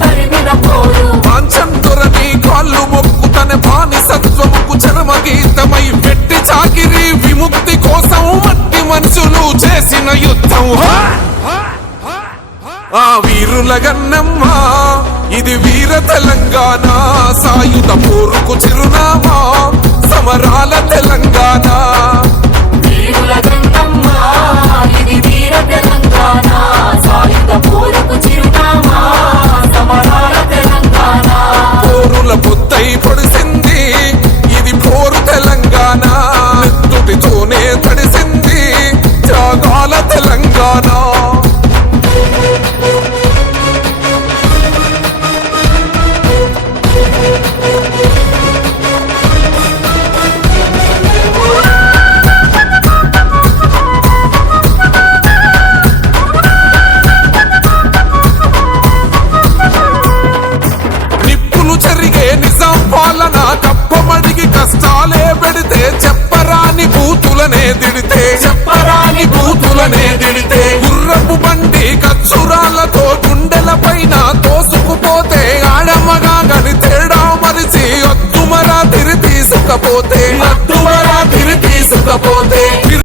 జరిపిన పోరు పాంచంతురని కాళ్ళు మొక్కుతన బానిసత్వముకు చరమగీతమై పెట్టి చాకిరి విముక్తి కోసం మట్టి మనుషులు చేసిన యుద్ధం ఆ వీరుల గన్నమ్మ ఇది వీర తెలంగాణ సాయుధ పోరుకు చిరునామా సమరాల తెలంగాణ వీరుల గన్నమ్మ ఇది వీర తెలంగాణ సాయుధ పోరుకు చిరునామా సమరాల తెలంగాణ పోరుల పొద్దై పొడిసింది ఇది పోరు తెలంగాణ నెత్తుటితోనే తడిసింది త్యాగాల తెలంగాణ కప్పమడిగి కష్టాలే పెడితే చెప్పరాని బూతులనే దిడితే గుర్రపు బండి కచ్చురాలతో గుండెల పైన తోసుకుపోతే ఆడమగా గని తేడా మరిచి అద్దుమరా తిరి తీసుకపోతే